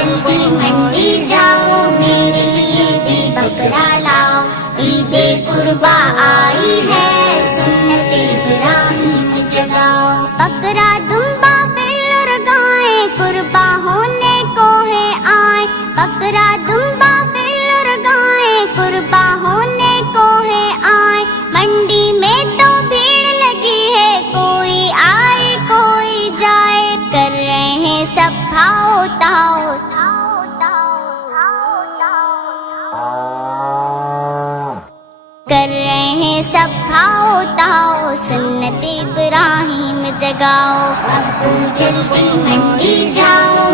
जल्दी मंडी जाओ, मेरे लिए भी बकरा लाओ। ईदे कुर्बा आई है, सुन्नते इब्राहीम जगाओ। बकरा दुम्बा बिल और गाय कुर्बा होने को है आए। बकरा दुम्बा बिल और गाय कुर्बा होने को है आए। मंडी में तो भीड़ लगी है, कोई आए कोई जाए। कर रहे हैं सब भाव ताओ, कर रहे हैं सब भाव ताओ, सुन्नत इब्राहीम जगाओ। अब्बू जल्दी मंडी जाओ,